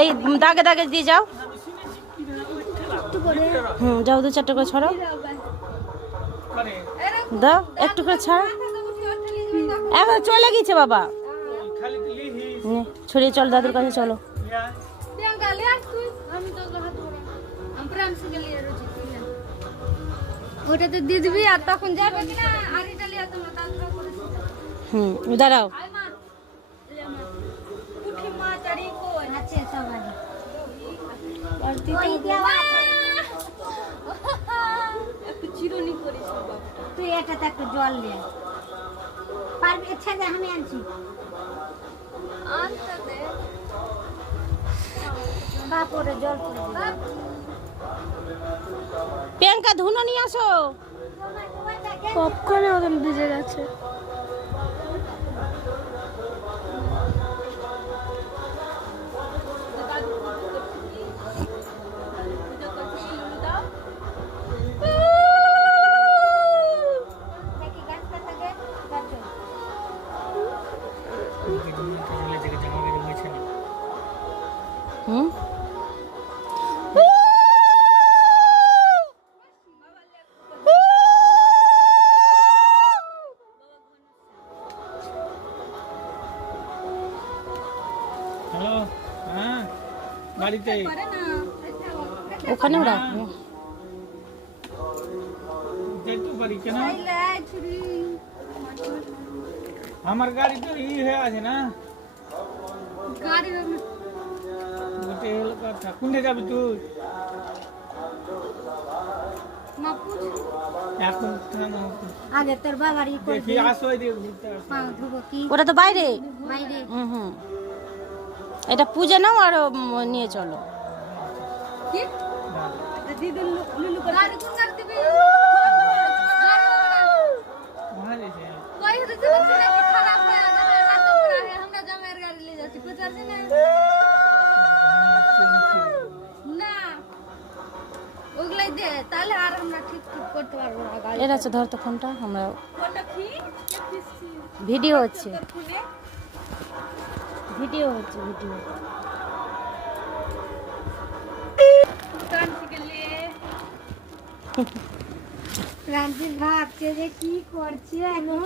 এই দাগে দাগে দিয়ে যাও। যাও 2-4টা করে ছড়াও, দাও একটু করে ছাড়। এখন চলে গেছে বাবা, ছড়িয়ে চল দাদুর কাছে চলো। ওটাতে দিয়ে দিবি আর তখন যাবে কিনা আর এটা লিয়া তোমরা তাড়াতাড়ি করে দাঁড়াও। উঠি মা চড়ি কই আছে সবাই বাড়তি একটু চিরুনি করিস বাবা তুই এটাতে একটু জল দে পারবি ইচ্ছা যে আমি আনছি আনতে দে বাপরে জল পড়ে প্রিয়াঙ্কা ধুনো নিয়ে আসো। পপকর্নের মতন ভিজে গেছে হ্যালো, হ্যাঁ বাড়িতে ওখানে ওরা যেতে পারি কেন? আমার গাড়ি তো হয়ে আছে না, গাড়ি ওটাই হলো কথা। কোনটা যাবি তুই? এখন আগে তোর বাবারই দেখি আসো, এদিকে ঘুরতে আসো। পা ধুবো কি ওটা তো বাইরে। বাইরে এটা পুজো নাও আর নিয়ে চলো। কি দিদি লুলু করে গাড়ি কোন গাড়ি দিবি वहाँ जैसे कोई तो चलो कि खराब है अगर रात पूरा है हमरा जमेर गाड़ी ले जाती पचास ना না ওগুলাই দে তাহলে আর আমরা ঠিক ঠিক করতে পারবো না গাড়ি এর আছে, ধর তো ফোনটা, আমরা কোনটা কি ভিডিও হচ্ছে, ফোনে ভিডিও হচ্ছে, ভিডিও। কান থেকে লে রামজি ভাবছে যে কি করছে এখন